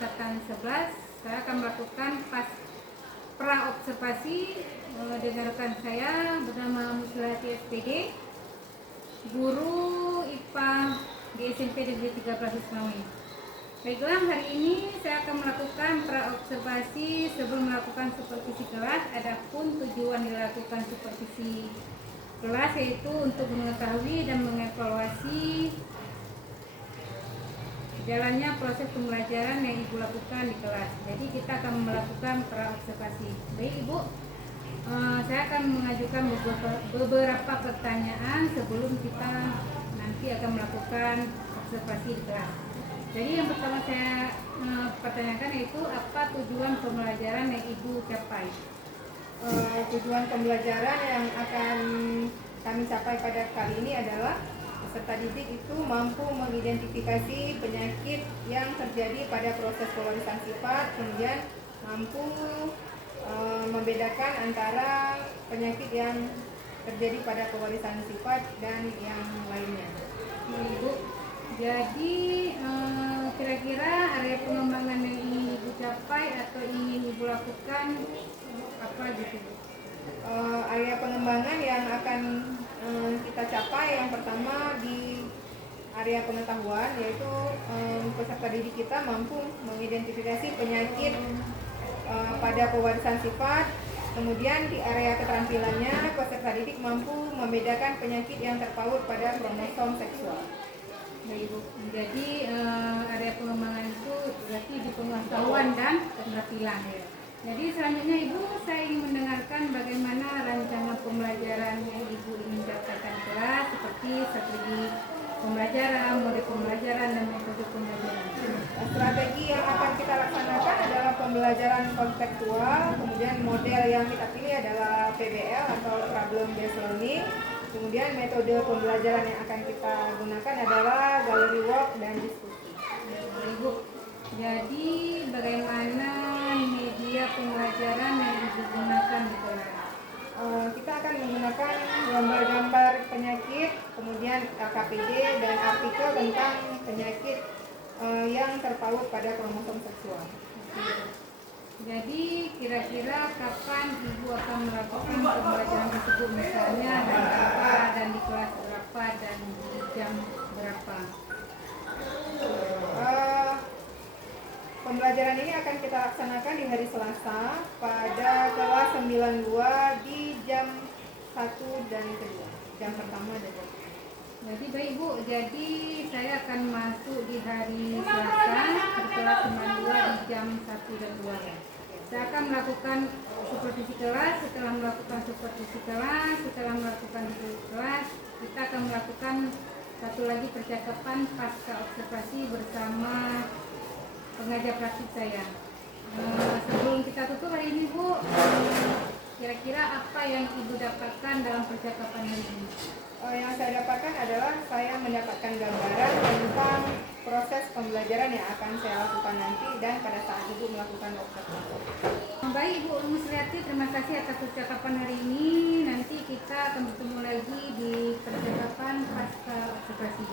angkatan 11, saya akan melakukan pra-observasi dengan rekan saya bernama Musliati SPD, guru IPA di SMP Negeri 13 Ismawi. Baiklah, hari ini saya akan melakukan pra-observasi sebelum melakukan supervisi kelas. Adapun tujuan dilakukan supervisi kelas yaitu untuk mengetahui dan mengevaluasi jalannya proses pembelajaran yang Ibu lakukan di kelas. Jadi kita akan melakukan pra-observasi. Baik Ibu, saya akan mengajukan beberapa pertanyaan sebelum kita nanti akan melakukan observasi di kelas. Jadi yang pertama saya pertanyakan yaitu apa tujuan pembelajaran yang Ibu capai? Tujuan pembelajaran yang akan kami capai pada kali ini adalah peserta didik itu mampu mengidentifikasi penyakit yang terjadi pada proses pewarisan sifat, kemudian mampu membedakan antara penyakit yang terjadi pada pewarisan sifat dan yang lainnya. Ibu, jadi kira-kira area pengembangan yang ingin Ibu capai atau ingin Ibu lakukan apa gitu? Area pengembangan yang akan kita capai yang pertama di area pengetahuan, yaitu peserta didik kita mampu mengidentifikasi penyakit pada pewarisan sifat. Kemudian di area keterampilannya peserta didik mampu membedakan penyakit yang terpaut pada kromosom seksual. Baik Ibu, jadi area pengembangan itu berarti di pengetahuan dan keterampilan ya. Jadi selanjutnya Ibu, saya ingin mendengarkan bagaimana rancangan pembelajaran yang Ibu ingin dapatkan di kelas, seperti strategi pembelajaran, model pembelajaran, dan metode pembelajaran. Strategi yang akan kita laksanakan adalah pembelajaran konseptual, kemudian model yang kita pilih adalah PBL atau Problem Based Learning, kemudian metode pembelajaran yang akan kita gunakan adalah gallery work dan diskusi. Ibu, jadi bagaimana media pembelajaran yang Ibu gunakan di kelas? Kita akan menggunakan gambar-gambar penyakit, kemudian LKPD dan artikel tentang penyakit yang terpaut pada kromosom seksual. Jadi kira-kira kapan Ibu akan melakukan pembelajaran tersebut, misalnya hari berapa dan di kelas berapa dan di jam berapa? Pembelajaran ini akan kita laksanakan di hari Selasa pada kelas 92 di jam 1 dan kedua, jam pertama dan kedua. Jadi baik Bu, jadi saya akan masuk di hari Selasa di kelas 92 di jam 1 dan 2 ya. Saya akan melakukan supervisi kelas. Setelah melakukan supervisi kelas, kita akan melakukan satu lagi percakapan pasca observasi bersama pengajar praktik saya. Sebelum kita tutup hari ini Bu, kira-kira apa yang Ibu dapatkan dalam percakapan hari ini? Yang saya dapatkan adalah saya mendapatkan gambaran tentang proses pembelajaran yang akan saya lakukan nanti dan pada saat Ibu melakukan observasi. Baik Ibu Musliati, terima kasih atas percakapan hari ini. Nanti kita akan bertemu lagi di percakapan pasca observasi.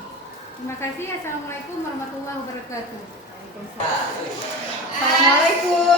Terima kasih. Assalamualaikum warahmatullahi wabarakatuh. Assalamualaikum.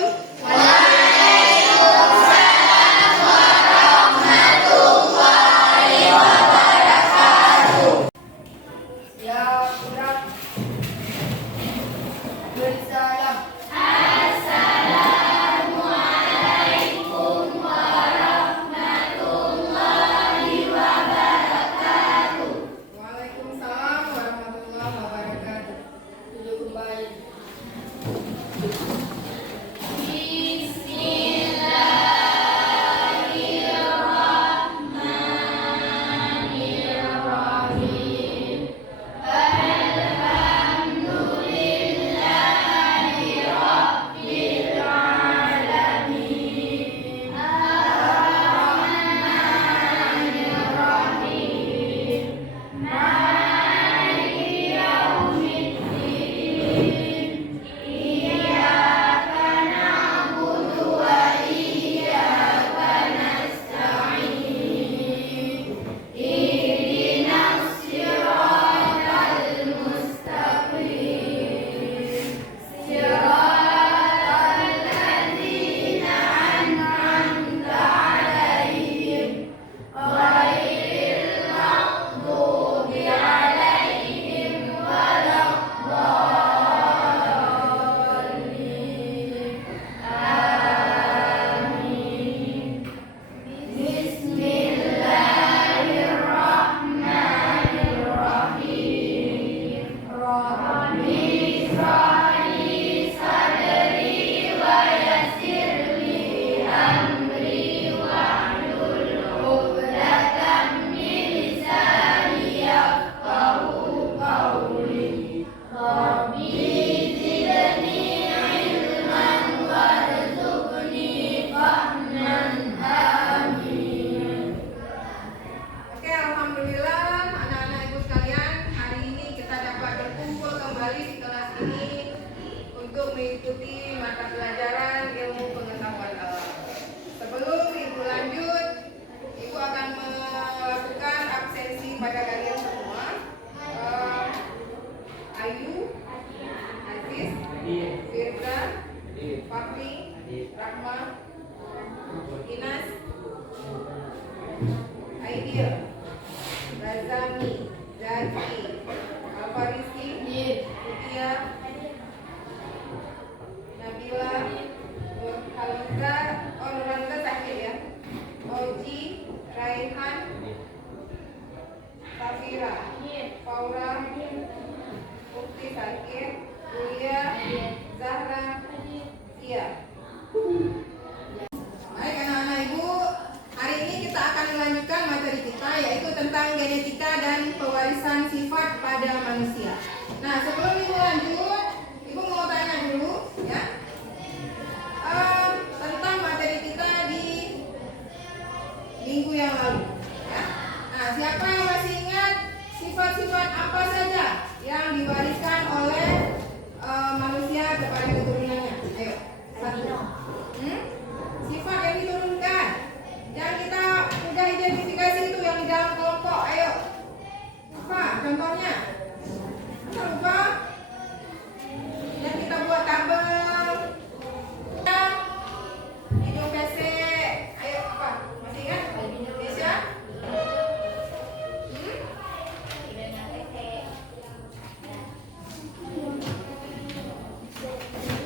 mengikuti mata pelajaran ilmu pengetahuan alam. Sebelum Ibu lanjut, Ibu akan melakukan absensi pada kalian semua. Ayu, Aziz, Firza, Fakri, Rahma, Inas, Aidil, Razami, Zaki, Alfarisi, Mutia, Nabila, Nurhaliza, Nurhaliza sakit ya, Oji, Raihan, Safira, Faura, Ukti sakit, Julia, Zahra, Sia. Baik anak-anak Ibu, hari ini kita akan melanjutkan materi kita yaitu tentang genetika dan pewarisan sifat pada manusia. Nah, sebelum Ibu lanjut, Ibu mau tanya dulu ya tentang materi kita di minggu yang lalu ya. Nah, siapa yang masih ingat sifat-sifat apa saja yang diwariskan oleh manusia kepada keturunannya? Ayo, satu. Sifat yang diturunkan yang kita sudah identifikasi itu yang di dalam kelompok. Ayo, apa contohnya? Masa lupa? Yang kita buat tabel hidung pesek. Ayo, apa? Masih ingat? Indonesia?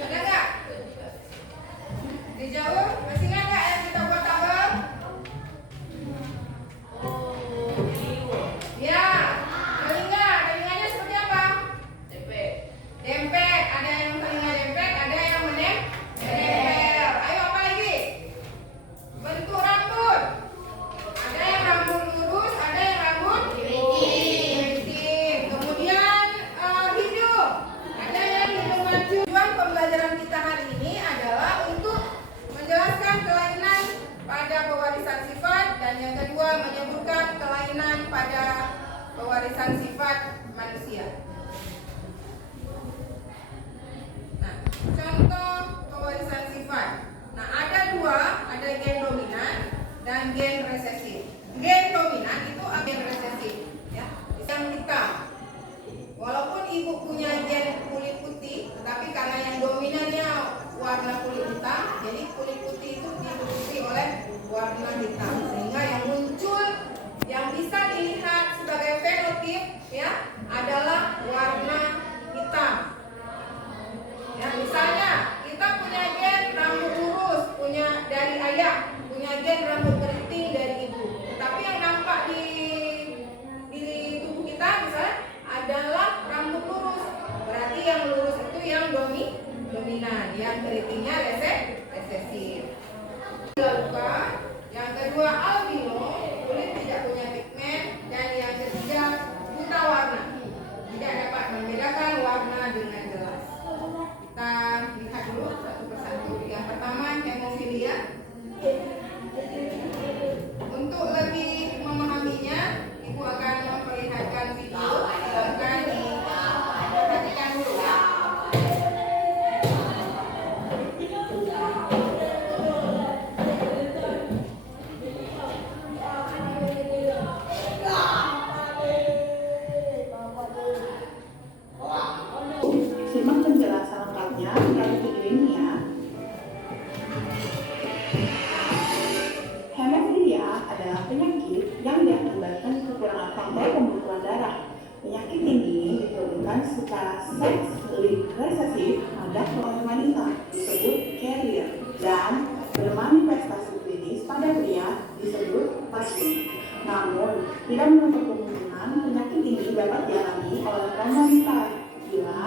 Ada nggak? Dijawab, masih ingat nggak yang kita buat tabel? Ya, telinganya seperti apa? Dempet. Ada yang telinga dempet, ada yang menempel. Ayo apa lagi? Bentuk rambut. Ada yang rambut lurus, ada yang rambut keriting. Kemudian hidung. Ada yang hidung maju. Tujuan pembelajaran kita hari ini adalah untuk menjelaskan kelainan pada pewarisan sifat dan yang kedua menyebutkan kelainan pada pewarisan sifat manusia. Nah, contoh pewarisan sifat. Nah, ada dua, ada gen dominan dan gen resesif. Gen dominan itu gen resesif, ya, yang hitam. Walaupun ibu punya gen kulit putih, tetapi karena yang dominannya warna kulit hitam, jadi kulit putih itu ditutupi oleh warna hitam, sehingga yang muncul yang bisa dilihat sebagai fenotip ya adalah warna hitam. Ya, misalnya kita punya gen rambut lurus punya dari ayah, punya gen rambut keriting dari ibu, tetapi yang nampak di tubuh kita misalnya adalah rambut lurus, berarti yang lurus itu yang dominan, yang keritingnya resesif. Luka, yang kedua albino, kulit tidak punya pigmen, dan yang ketiga buta warna, tidak dapat membedakan warna dengan jelas. Kita lihat dulu satu persatu. Yang pertama hemofilia. Untuk lebih memahaminya, ibu akan memperlihatkan video. Silakan diperhatikan dulu ya. Simak penjelasan lengkapnya berikut ini ya. Hemofilia adalah penyakit yang diakibatkan kekurangan faktor pembekuan darah. Penyakit ini diturunkan secara seks resesif pada kelompok wanita disebut carrier dan bermanifestasi klinis pada pria disebut pasien. Namun, tidak menutup kemungkinan penyakit ini dapat dialami oleh kaum wanita bila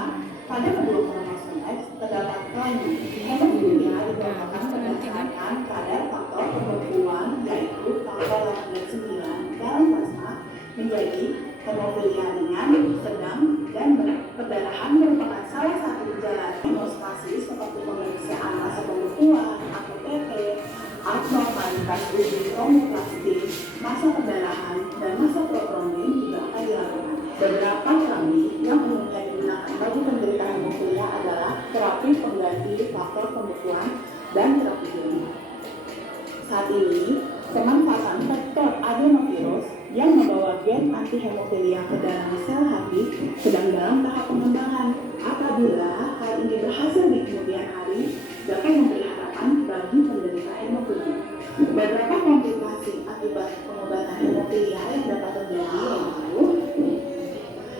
pada kedua kromosom X terdapat kelainan. Hemofilia dikarenakan peningkatan kadar faktor pembekuan yaitu faktor 89 dalam plasma menjadi hemofilia ringan, sedang, dan berat. Perdarahan merupakan salah satu gejala hemostasis seperti pemeriksaan masa pembekuan atau PP, abnormalitas uji kromoplastik, masa perdarahan, dan masa protrombin juga akan dilakukan. Beberapa terapi yang umumnya digunakan bagi penderita hemofilia adalah terapi pengganti mengobati faktor pembetulan dan terapi genik. Saat ini, pemanfaatan vektor adenovirus yang membawa gen anti hemofilia ke dalam sel hati sedang dalam tahap pengembangan. Apabila hal ini berhasil di kemudian hari, dapat memberi harapan bagi penderita hemofilia. Beberapa komplikasi akibat pengobatan hemofilia yang dapat terjadi yaitu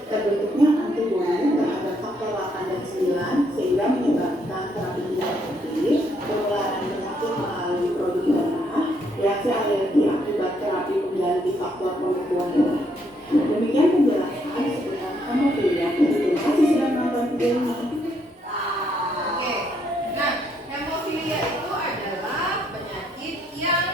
terbentuknya antibodi terhadap faktor 8 dan 9 sehingga menyebabkan terapi hemofili, penularan penyakit melalui produk darah, reaksi alergi akibat terapi pengganti faktor pembekuan darah. Demikian penjelasan seputar hemofilia. Terima kasih sudah menonton video ini. Oke, nah hemofilia itu adalah penyakit yang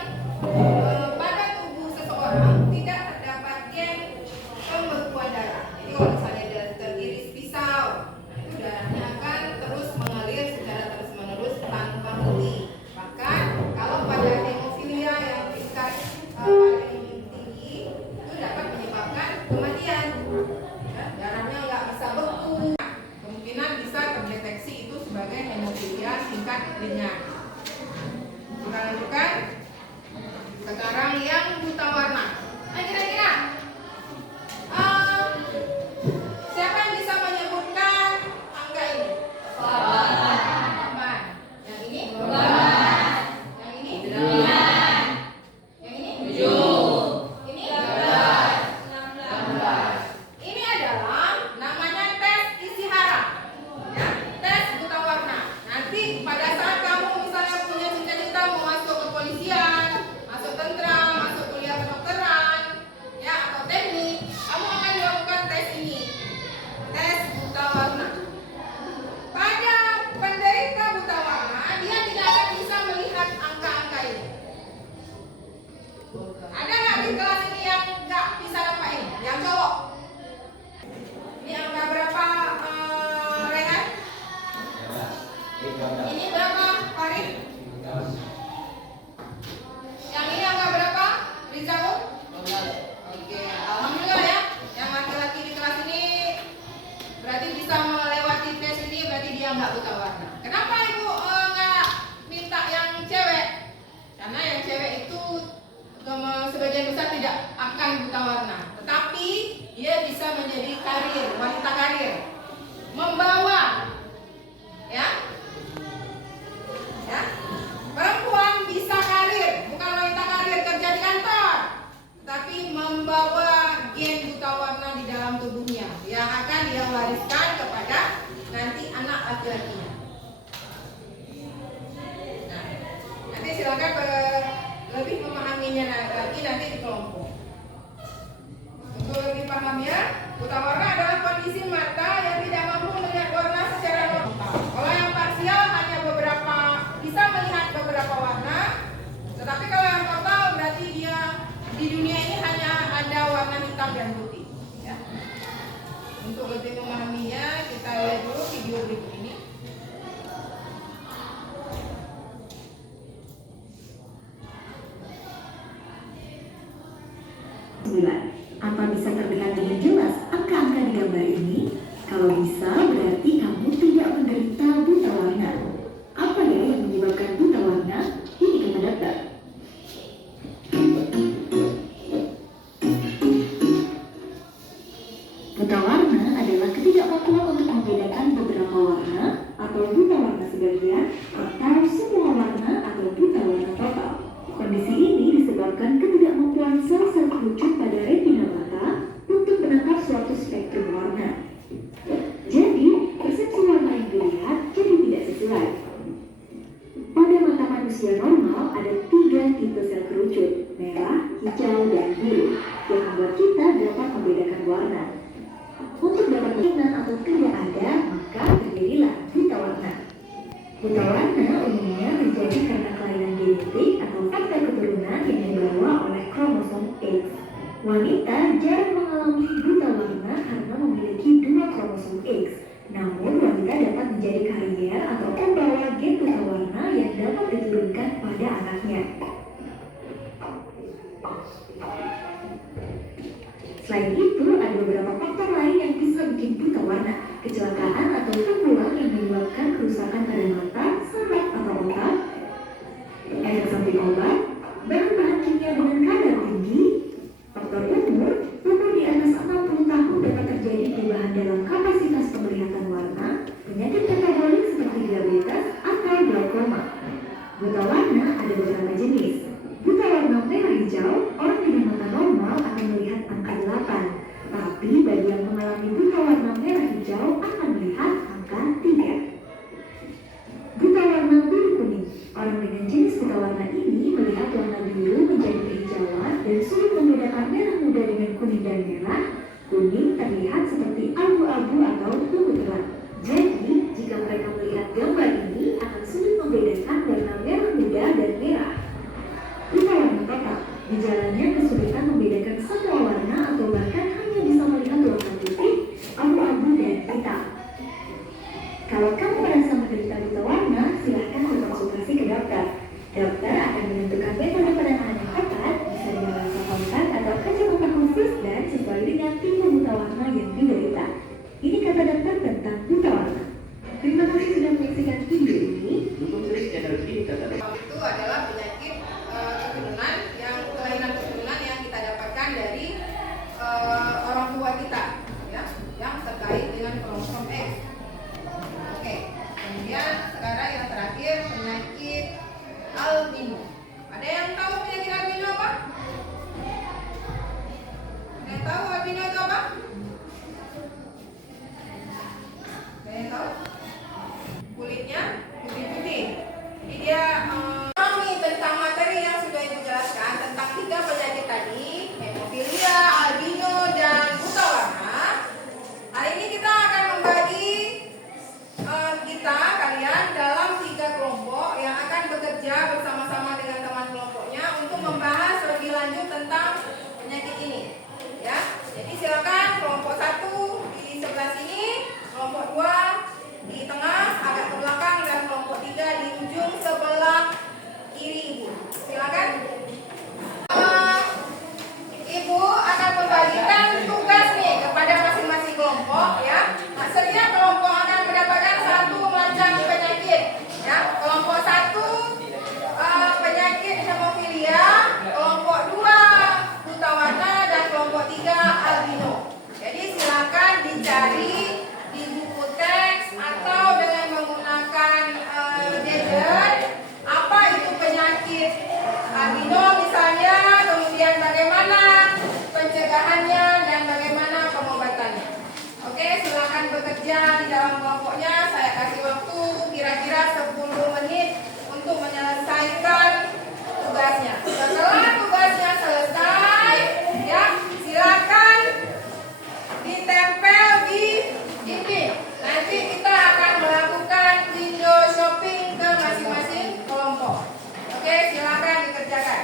pada tubuh seseorang tidak terdapat gen pembekuan darah. Jadi kalau misalnya dia teriris pisau, itu darahnya akan terus mengalir secara terus-menerus tanpa henti. Bahkan kalau pada hemofilia yang tingkat paling tinggi itu dapat menyebabkan kematian. Ya, darahnya nggak bisa beku. Kemungkinan bisa terdeteksi itu sebagai hemofilia tingkat ringan. Kita lanjutkan. Sekarang yang buta warna. Nah, kira-kira siapa yang bisa menyebutkan angka ini? Korban. Yang ini? Korban. Yang ini? Yang ini? 7. Ini? 16. Ini adalah namanya tes isi harap. Ya, tes buta warna. Nanti pada saat kamu misalnya punya cita-cita mau masuk kepolisian, masuk tentara, masuk kuliah kedokteran, ya atau teknik, kamu akan dilakukan tes ini, tes buta warna. Pada penderita buta warna, dia tidak akan bisa melihat angka-angka ini. Ada nggak di kelas ini yang nggak bisa nampak ini? Yang cowok? Ini angka berapa, Rehan? Ini berapa, Farid? Yang ini angka berapa? Rizaul? Oke, alhamdulillah ya. Yang laki-laki di kelas ini berarti bisa melewati tes ini, berarti dia nggak buta warna. Kenapa ibu nggak minta yang cewek? Karena yang cewek itu sebagian besar tidak akan buta warna, tetapi dia bisa menjadi karir, wanita karir, membawa, ya. Perempuan bisa karir, bukan wanita karir kerja di kantor, tetapi membawa gen buta warna di dalam tubuhnya yang akan dia wariskan kepada nanti anak laki-lakinya. Nah, nanti silakan lebih memahaminya lagi nanti di kelompok. Untuk lebih paham ya, buta warna adalah kondisi mata yang tidak mampu melihat warna secara normal. Kalau yang parsial hanya beberapa, bisa melihat beberapa warna, tetapi kalau yang total berarti dia di dunia ini hanya ada warna hitam dan putih. Ya. Untuk lebih memahaminya, kita lihat dulu video berikut ini. Apa bisa terlihat dengan jelas angka-angka di gambar ini? Kalau bisa, berarti kamu tidak menderita buta warna. Apa ya yang menyebabkan buta warna? Ini kata dokter. Buta warna adalah ketidakmampuan untuk membedakan beberapa warna atau buta warna sebagian atau semua warna atau buta warna total. Kondisi ini disebabkan ketidakmampuan sel-sel kerucut pada retina mata untuk menangkap suatu spektrum warna. Jadi, persepsi warna yang dilihat jadi tidak sesuai. Pada mata manusia normal ada 3 tipe sel kerucut, merah, hijau, dan biru, yang membuat kita dapat membedakan warna. Untuk dapat melihat atau tidak ada, maka terjadilah buta warna. Buta warna umumnya terjadi karena kelainan genetik atau faktor keturunan yang dibawa oleh kromosom X. Wanita jarang mengalami buta warna karena memiliki 2 kromosom X. Namun wanita dapat menjadi karier atau pembawa gen buta warna yang dapat diturunkan pada anaknya. Selain itu, ada beberapa faktor lain yang bisa bikin buta warna, kecelakaan atau pukulan yang menyebabkan kerusakan pada mata Orang dengan jenis buta warna ini melihat warna biru menjadi kehijauan dan sulit membedakan merah muda dengan kuning dan merah. Kuning terlihat seperti abu-abu atau ungu terang. Jadi, jika mereka melihat gambar ini akan sulit membedakan warna merah muda dan merah. Buta warna total, gejalanya kesulitan membedakan semua warna atau bahkan hanya bisa melihat warna putih, abu-abu, dan hitam. Kalau kamu merasa menderita buta warna, silahkan berkonsultasi ke dokter. Dokter akan menentukan metode penanganan yang tepat, bisa dengan lensa kontak atau kacamata khusus dan sesuai dengan tipe buta warna yang diderita. Ini kata dokter tentang buta warna. Terima kasih sudah menyaksikan video ini. Dukung terus channel ini kata Itu adalah penyakit kelainan keturunan yang kita dapatkan dari orang tua kita, ya, yang terkait dengan kromosom X. Oke, kemudian sekarang yang terakhir penyakit albino. Ada yang tahu penyakit albino apa? Ada yang tahu albino itu apa? Ada yang tahu? Kulitnya putih-putih. Jadi dia memahami tentang materi yang sudah Ibu jelaskan tentang 3 penyakit tadi, hemofilia, albino, dan buta warna. Hari ini kita akan membagi kalian dalam 3 kelompok yang akan bekerja bersama-sama dengan teman kelompoknya untuk membahas lebih lanjut tentang penyakit ini. Ya, jadi silakan kelompok 1 di sebelah sini, kelompok 2 di tengah agak ke belakang, dan kelompok 3 di ujung sebelah kiri Ibu. Silakan. Ibu akan membagikan tugas nih kepada masing-masing kelompok, ya. Maksudnya kelompok akan mendapatkan 1 macam penyakit, ya. Kelompok 1 penyakit hemofilia, kelompok 2 buta warna, dan kelompok 3 albino. Jadi silakan dicari di buku teks atau dengan menggunakan gadget apa itu penyakit albino misalnya, kemudian bagaimana pencegahannya dan bagaimana pengobatannya. Oke, silakan bekerja di dalam kelompoknya. Saya kasih waktu kira-kira 10 menit untuk menyelesaikan tugasnya. Setelah tugasnya selesai, ya, silakan ditempel di dinding. Nanti kita akan melakukan window shopping ke masing-masing kelompok. Oke, silakan dikerjakan.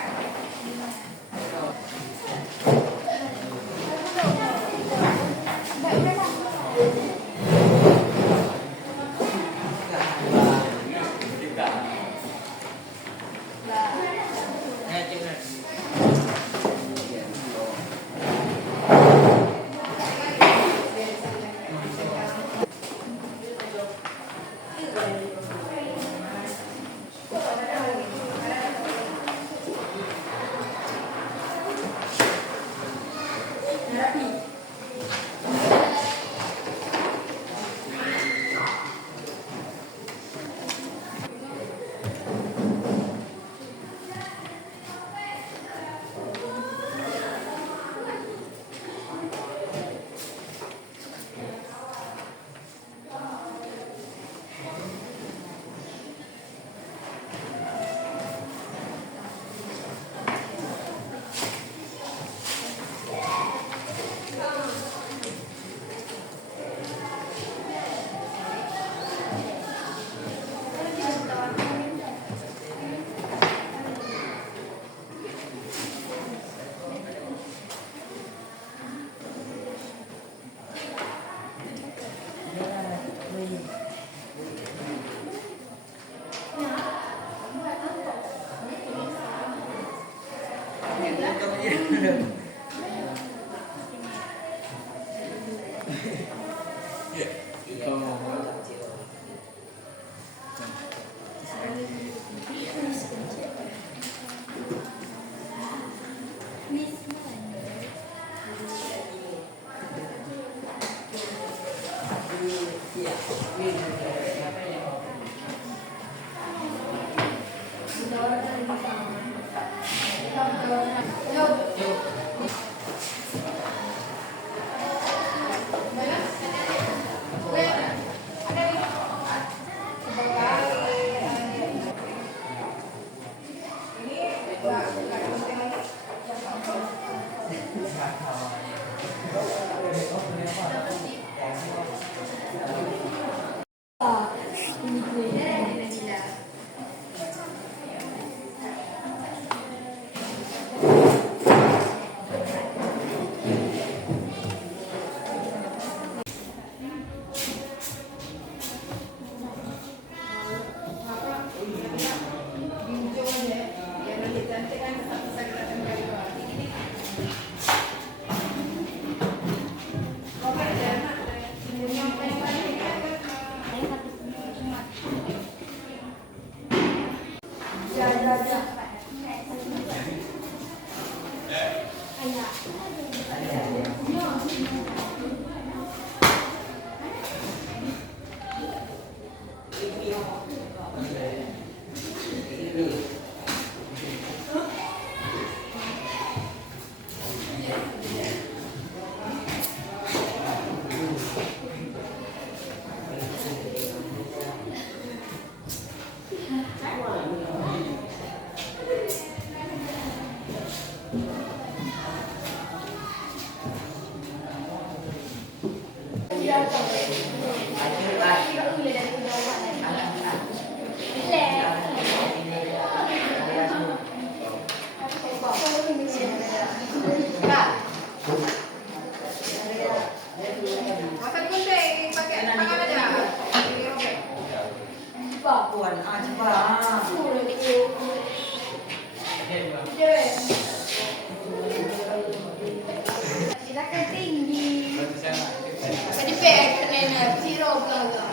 Masa digunting, pakai tangan aja. Dirobek. Silakan tinggi. Jadi pek nenek zero gagal.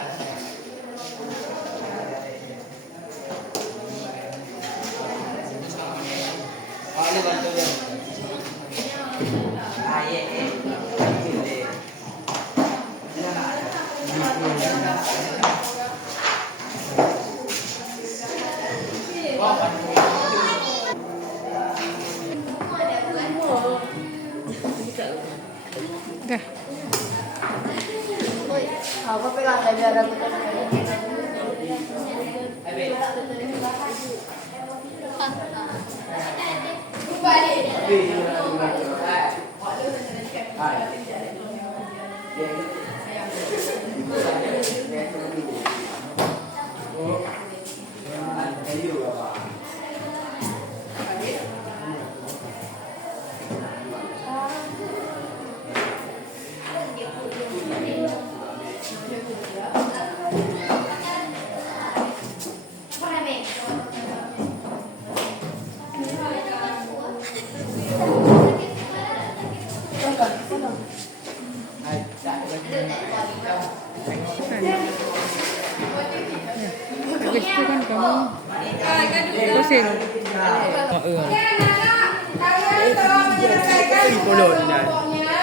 Apa pegang aja aku Habis itu kan kamu pusing. Oke, anak-anak, kalian telah menyelesaikan kelompoknya,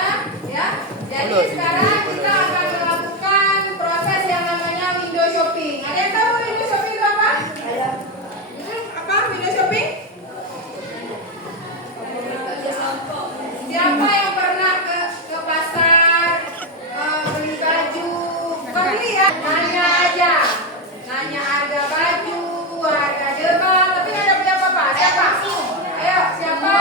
ya. Jadi sekarang kita akan melakukan proses yang namanya window shopping. Ada yang tahu window shopping itu apa? Apa window shopping? Siapa yang pernah ke pasar beli baju? Bukan beli ya, nanya aja. Nanya harga baju, harga jilbab, tapi nggak ada punya apa-apa. Siapa? Ayo, siapa?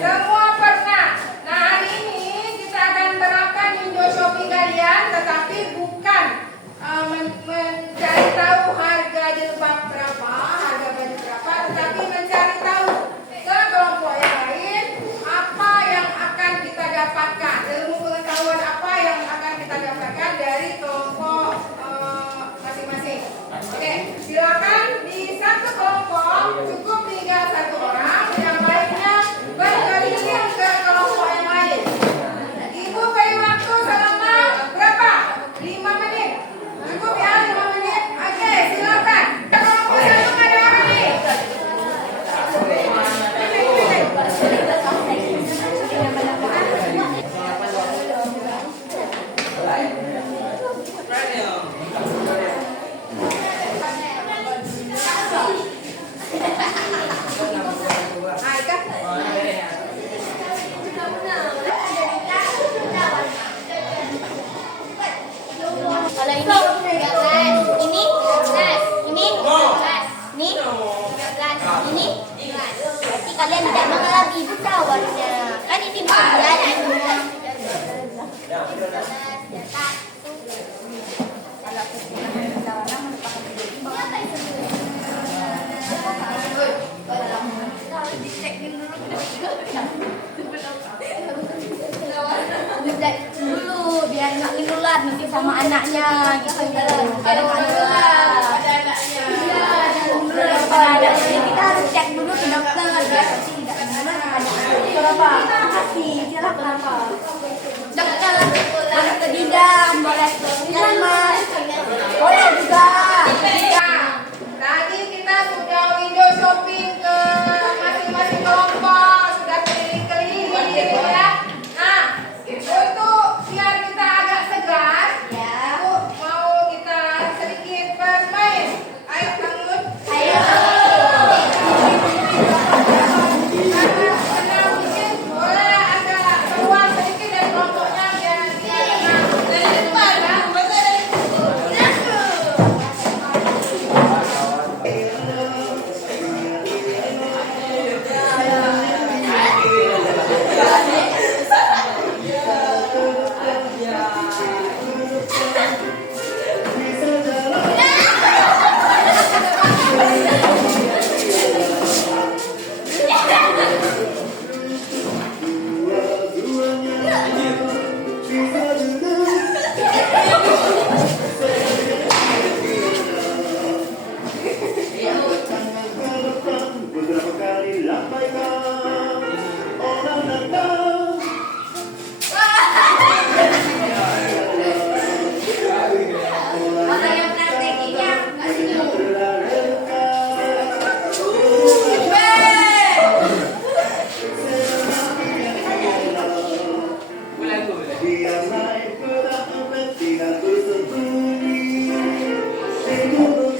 Semua pernah. Nah, hari ini kita akan terapkan window shopping kalian, tetapi bukan mencari tahu harga jilbab berapa, harga baju berapa, tetapi mencari tahu ke kelompok yang lain apa yang akan kita dapatkan, ilmu pengetahuan apa yang akan kita dapatkan dari kelompok masing-masing. Oke, silakan di satu kelompok cukup tinggal satu orang, yang lainnya berkeliling ke kelompok yang lain. Ibu beri waktu selama berapa? 5 menit. Cukup ya 5 menit. Oke, silakan. Kelompok satu ada apa nih? Aika. Kalau ini 13, ini 11, ini 12, ini 13, ini 11. Berarti kalian tidak mengalami buta warnanya. Kan ini bisa belajar semua. Kalau aku buta warna merupakan menjadi bawah. Harus dicekin dulu. Belajar dulu biar nggak nular nanti sama anaknya gitu. Biar nggak nular. Ada anaknya. Iya, ada anaknya. Kita harus cek dulu ke dokter biar pasti tidak nular pada anak. Kenapa? Makasih. Kira kenapa? Dokter boleh ke bidan, boleh nyamar, boleh juga. Tadi kita sudah window shopping. tangan ke depan, beberapa kali lambaikan. Orang datang. Orang yang pernah tekinya kasih dulu. Dia naik perahu tidak bersembunyi di gunung.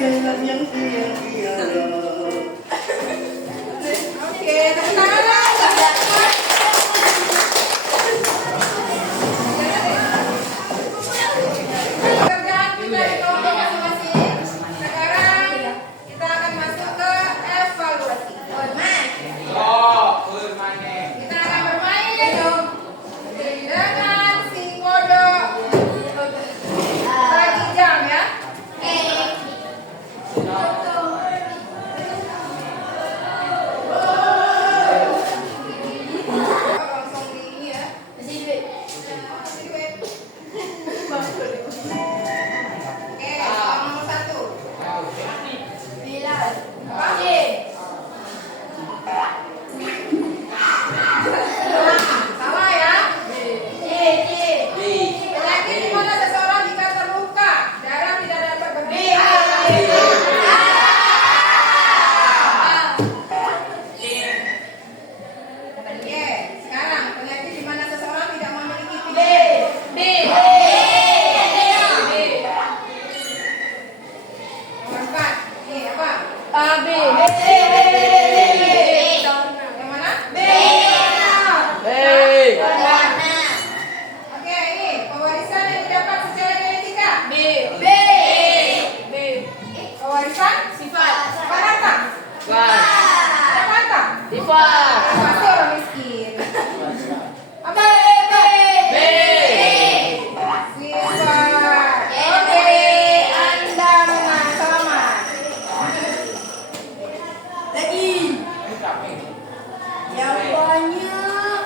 Senangnya dia. Oke, tepuk tangan. Pekerjaan kita di kelompok masing-masing. Sekarang kita akan masuk ke evaluasi. Kita akan bermain dengan si kodok bagi jam ya. Langsung di ini ya. Oke, nomor 1. Salah ya. Penyakit di mana seseorang jika terluka, darah tidak dapat berhenti. Oke, sekarang penyakit di mana seseorang tidak memiliki pilihan. Nomor 4. Ini apa? Yang mana? Oke, ini pewarisan yang didapat secara genetika. Pewarisan sifat harta. Apa harta? Pasti orang miskin. Apa? Sifat. Oke, Anda menang. Selamat. Yang banyak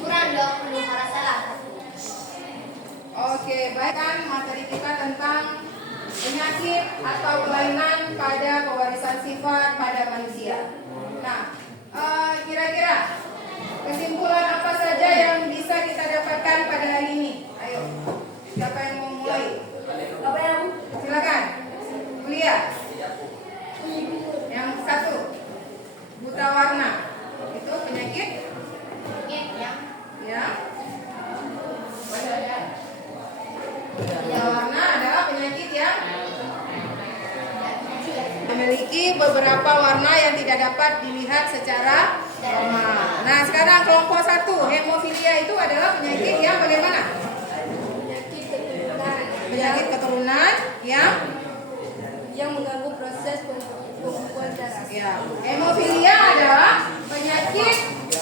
kurang 20 salah. Oke, baik kan materi kita tentang penyakit atau kelainan pada pewarisan sifat pada manusia. Nah, kira-kira kesimpulan apa saja yang bisa kita dapatkan pada hari ini? Ayo, siapa yang mau mulai? Silakan. Kuliah. Yang 1, buta warna. Itu penyakit? Ya. Buta warna adalah penyakit yang memiliki beberapa warna yang tidak dapat dilihat secara normal. Nah, sekarang kelompok 1, hemofilia itu adalah penyakit yang bagaimana? Penyakit keturunan yang mengganggu proses pembuatan darah. ya. Hemofilia adalah penyakit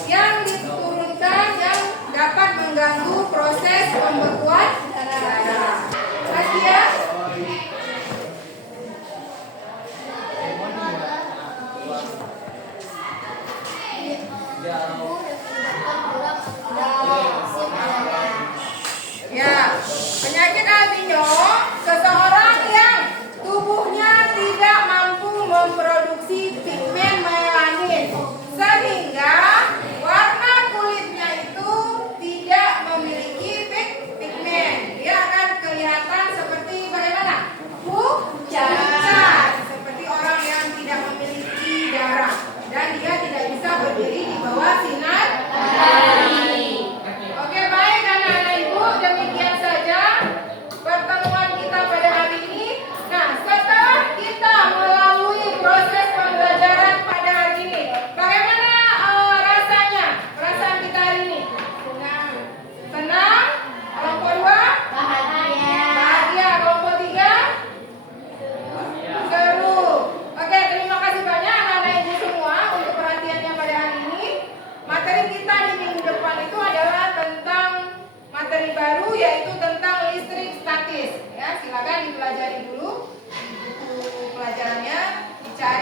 yang diturunkan yang dapat mengganggu proses pembekuan darah. Asia. Ya, penyakit albino seseorang yang tubuhnya tidak mampu memproduksi pigmen melanin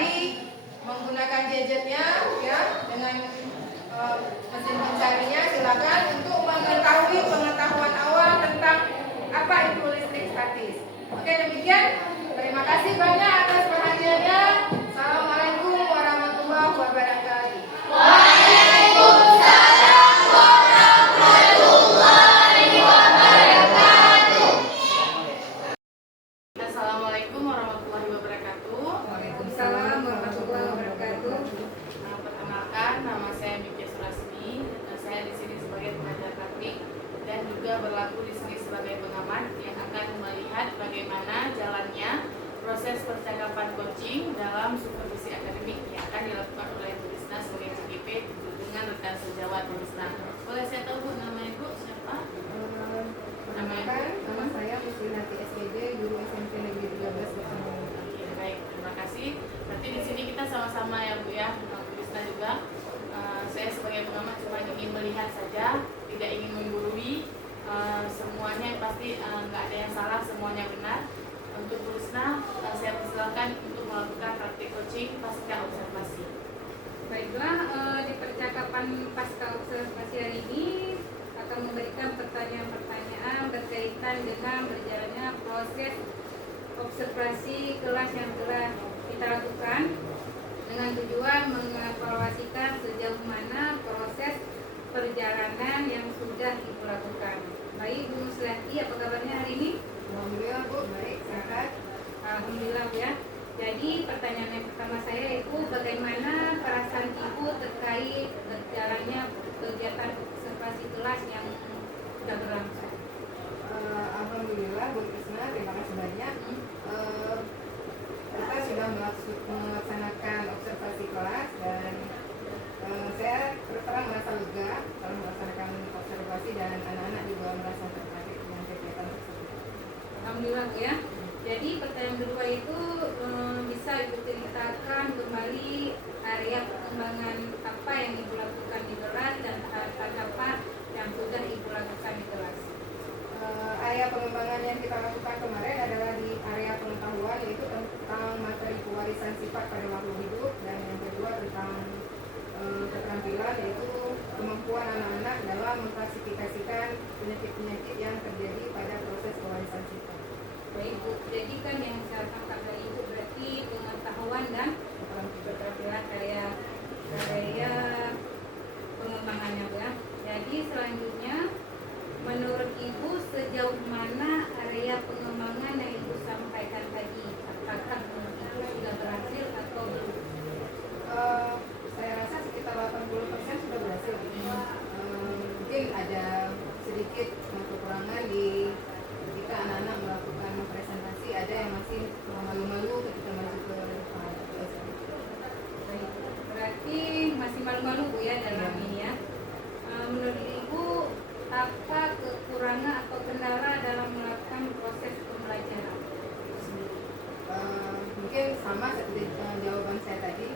Mari menggunakan gadgetnya ya dengan mesin pencarinya, silakan untuk mengetahui pengetahuan awal tentang apa itu listrik statis. Oke, demikian. Terima kasih banyak atas perhatiannya. Assalamualaikum warahmatullahi wabarakatuh. Assalamualaikum warahmatullahi wabarakatuh. Waalaikumsalam warahmatullahi wabarakatuh. Perkenalkan, nama saya Mika Surasmi. Saya di sini sebagai pengajar praktik dan juga berlaku di sini sebagai pengamat yang akan melihat bagaimana jalannya proses percakapan coaching dalam supervisi akademik yang akan dilakukan oleh Bu Risna sebagai CGP dengan rekan sejawat Bu Risna. Boleh saya tahu Bu namanya Bu siapa? Nama saya Muslinati SPJ, guru SMP Negeri 13 bersama. Oke, baik, terima kasih. Berarti di sini kita sama-sama ya Bu ya, Bu Risna juga. Saya sebagai pengamat cuma ingin melihat saja, tidak ingin menggurui. Semuanya pasti nggak ada yang salah, semuanya benar. Untuk Bu Risna, saya persilakan untuk melakukan praktik coaching pasca observasi. Baiklah, di percakapan pasca observasi hari ini akan memberikan pertanyaan-pertanyaan berkaitan dengan berjalannya proses observasi kelas yang telah kita lakukan dengan tujuan mengevaluasikan sejauh mana proses perjalanan yang sudah Ibu lakukan. Baik, Bu Muslati, apa kabarnya hari ini? Alhamdulillah Bu, baik, sehat. Alhamdulillah ya. Jadi pertanyaan yang pertama saya itu bagaimana perasaan Ibu terkait berjalannya kegiatan observasi kelas yang sudah berlangsung? Alhamdulillah Bu Krisna, terima kasih banyak. Kita sudah melaksanakan observasi kelas dan saya terus terang merasa lega setelah melaksanakan observasi dan anak-anak juga merasa tertarik dengan kegiatan tersebut. Alhamdulillah Bu ya. Jadi pertanyaan kedua itu bisa Ibu ceritakan kembali area perkembangan apa yang Ibu lakukan di kelas dan hal apa yang sudah Ibu lakukan di kelas. Area pengembangan yang kita lakukan kemarin adalah di area pengetahuan, yaitu tentang materi pewarisan sifat pada makhluk hidup, dan yang kedua tentang keterampilan, yaitu kemampuan anak-anak dalam mengklasifikasikan penyakit-penyakit yang terjadi pada proses pewarisan sifat. Baik Bu, jadi kan yang saya tangkap dari Ibu berarti pengetahuan dan keterampilan area pengembangannya Bu ya. Jadi selanjutnya menurut Ibu sejauh mana area pengembangan yang Ibu sampaikan tadi? Apakah menurut Ibu sudah berhasil atau belum? Saya rasa sekitar 80% sudah berhasil. Mungkin ada sedikit kekurangan di ketika anak-anak melakukan presentasi, ada yang masih malu-malu ketika masuk ke depan. Baik, berarti masih malu-malu Bu ya dalam ini ya. Menurut Ibu apa kekurangan atau kendala dalam melakukan proses pembelajaran? Mungkin sama seperti jawaban saya tadi,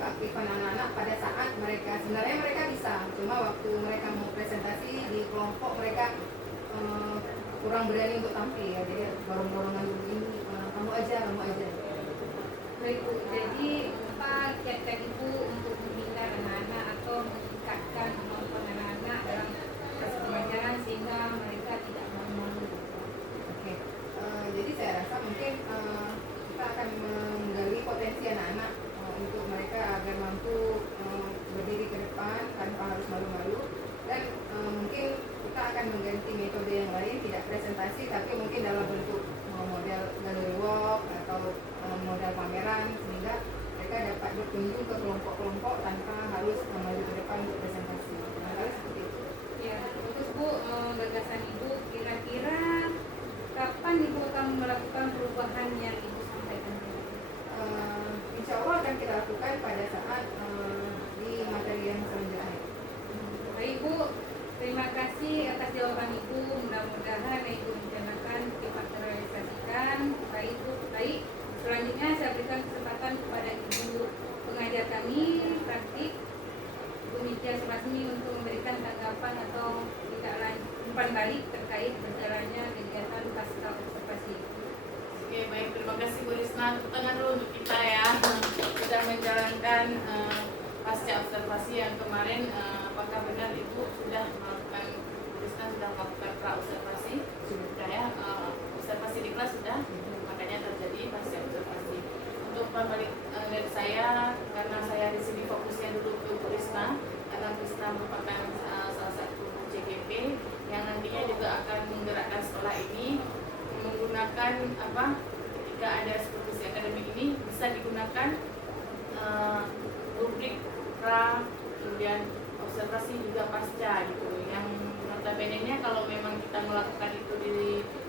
keaktifan anak-anak pada saat mereka sebenarnya mereka bisa, cuma waktu mereka mau presentasi di kelompok mereka kurang berani untuk tampil ya, jadi dorong-dorongan dulu ini, kamu aja. Baik Bu, jadi apa kiat-kiat Ibu untuk menghindar anak-anak atau meningkatkan kemampuan anak-anak dalam proses pembelajaran sehingga mereka tidak malu-malu? Oke. Jadi saya rasa mungkin kita akan menggali potensi anak-anak untuk mereka agar mampu berdiri ke depan tanpa harus malu-malu, dan mungkin kita akan mengganti metode yang lain, tidak presentasi tapi mungkin dalam bentuk model gallery walk atau model pameran, sehingga mereka dapat berkunjung ke kelompok-kelompok tanpa harus maju ke depan untuk presentasi. Barangkali seperti itu. Ya, terus Bu, gagasan Ibu kira-kira kapan Ibu akan melakukan perubahan yang Ibu sampaikan tadi? Insya Allah akan kita lakukan pada saat di materi yang selanjutnya. Baik Bu, terima kasih atas jawaban Ibu. Mudah-mudahan yang Ibu rencanakan cepat terrealisasikan. Baik Bu, baik. Selanjutnya saya berikan kesempatan kepada Ibu pengajar kami praktik menanyakan pasca observasi yang kemarin, apakah benar Ibu sudah melakukan, sudah melakukan pra-observasi? Sudah ya, observasi di kelas sudah, makanya terjadi pasca observasi. Untuk balik dari saya, karena saya di sini fokusnya dulu ke Bu Risma, karena Bu Risma merupakan salah satu CGP yang nantinya juga akan menggerakkan sekolah ini menggunakan ketika ada supervisi akademik ini bisa digunakan rubrik pra, kemudian observasi juga pasca gitu, yang notabene-nya kalau memang kita melakukan itu di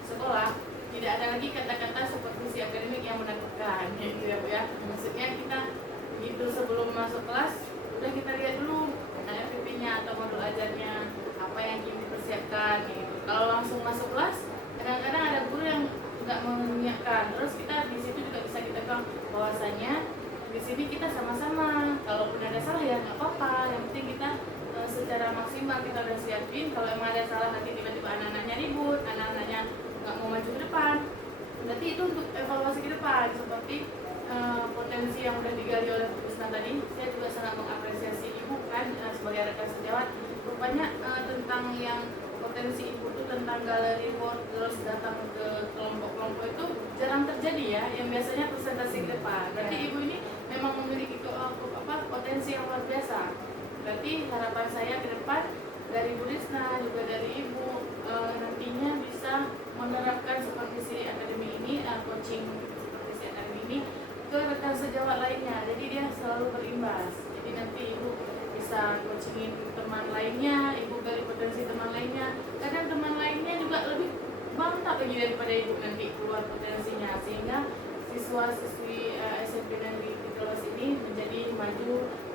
sekolah tidak ada lagi kata-kata supervisi akademik yang menakutkan gitu ya Bu ya. Maksudnya kita gitu sebelum masuk kelas udah kita lihat dulu RPP-nya atau modul ajarnya apa yang ingin dipersiapkan gitu. Kalau langsung masuk kelas kadang-kadang ada guru yang nggak menyiapkan, terus kita di situ juga bisa kita bilang bahwasanya di sini kita sama-sama, kalaupun ada salah ya nggak apa-apa, yang penting kita secara maksimal kita udah siapin. Kalau emang ada salah nanti tiba-tiba anak-anaknya ribut, anak-anaknya nggak mau maju ke depan, berarti itu untuk evaluasi ke depan. Seperti potensi yang udah digali oleh Bu Krisna tadi, saya juga sangat mengapresiasi Ibu kan sebagai rekan sejawat. Rupanya tentang yang potensi Ibu itu tentang galeri board terus datang ke kelompok-kelompok itu jarang terjadi ya, yang biasanya presentasi ke depan. Berarti Ibu ini memang memiliki potensi yang luar biasa. Berarti harapan saya ke depan dari Bu Risna juga dari Ibu nantinya bisa menerapkan supervisi akademi ini, coaching supervisi akademi ini ke rekan sejawat lainnya. Jadi dia selalu berimbas. Jadi nanti Ibu bisa coachingin teman lainnya, Ibu gali potensi teman lainnya. Kadang teman lainnya juga lebih mantap lagi daripada Ibu nanti keluar potensinya, sehingga siswa-siswi SMP dan di kelas ini menjadi maju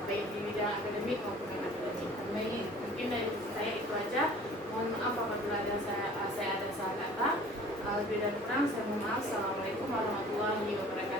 baik di bidang akademik maupun non akademik. Baik, mungkin dari saya itu aja. Mohon maaf apabila ada saya ada salah kata. Lebih dan kurang saya mohon maaf. Assalamualaikum warahmatullahi wabarakatuh.